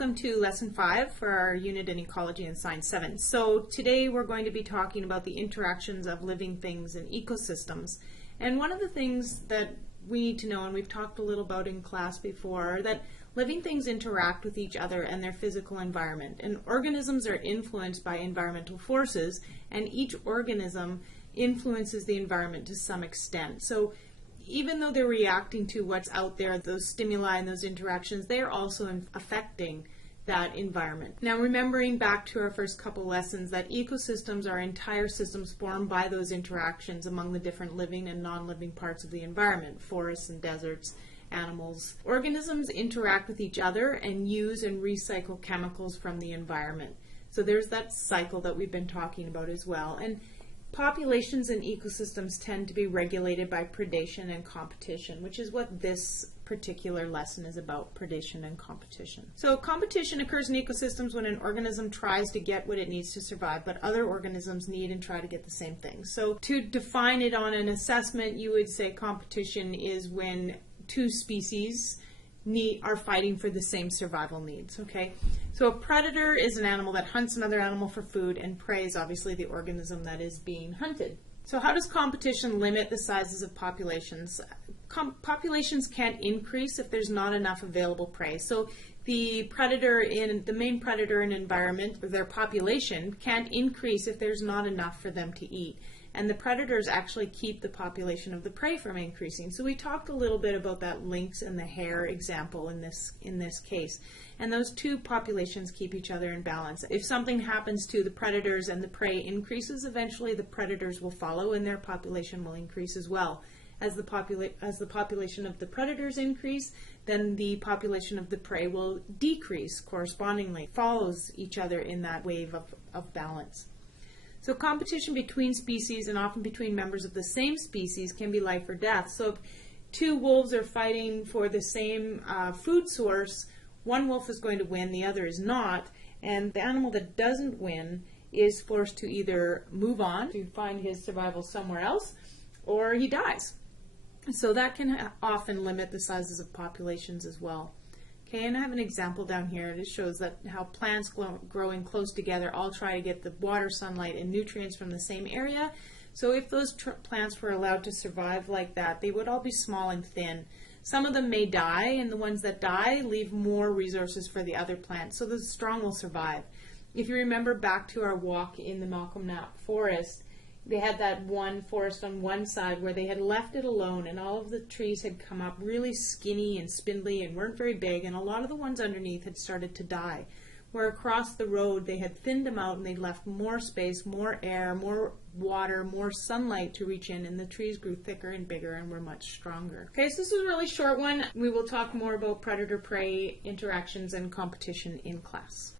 welcome to Lesson 5 for our unit in Ecology and Science 7. So today we're going to be talking about the interactions of living things and ecosystems. And one of the things that we need to know, and we've talked a little about in class before, are that living things interact with each other and their physical environment. And organisms are influenced by environmental forces, and each organism influences the environment to some extent. So even though they're reacting to what's out there, those stimuli and those interactions, they are also affecting that environment. Now, remembering back to our first couple lessons that ecosystems are entire systems formed by those interactions among the different living and non-living parts of the environment, forests and deserts, animals. Organisms interact with each other and use and recycle chemicals from the environment. So there's that cycle that we've been talking about as well. And populations and ecosystems tend to be regulated by predation and competition, which is what this particular lesson is about, predation and competition. So competition occurs in ecosystems when an organism tries to get what it needs to survive, but other organisms need and try to get the same thing. So to define it on an assessment, you would say competition is when two species are fighting for the same survival needs, okay? So a predator is an animal that hunts another animal for food, and prey is obviously the organism that is being hunted. So how does competition limit the sizes of populations? Populations can't increase if there's not enough available prey. So the main predator in an environment, or their population, can't increase if there's not enough for them to eat. And the predators actually keep the population of the prey from increasing. So we talked a little bit about that lynx and the hare example in this case. And those two populations keep each other in balance. If something happens to the predators and the prey increases, eventually the predators will follow and their population will increase as well. As the population of the predators increase, then the population of the prey will decrease correspondingly. Follows each other in that wave of balance. So competition between species and often between members of the same species can be life or death. So if two wolves are fighting for the same food source, one wolf is going to win, the other is not, and the animal that doesn't win is forced to either move on to find his survival somewhere else, or he dies. So that can often limit the sizes of populations as well. Okay, and I have an example down here. It shows that how plants growing close together all try to get the water, sunlight, and nutrients from the same area. So if those plants were allowed to survive like that, they would all be small and thin. Some of them may die, and the ones that die leave more resources for the other plants, so the strong will survive. If you remember back to our walk in the Malcolm Knapp forest, they had that one forest on one side where they had left it alone, and all of the trees had come up really skinny and spindly and weren't very big, and a lot of the ones underneath had started to die. Where across the road they had thinned them out and they'd left more space, more air, more water, more sunlight to reach in, and the trees grew thicker and bigger and were much stronger. Okay, so this is a really short one. We will talk more about predator-prey interactions and competition in class.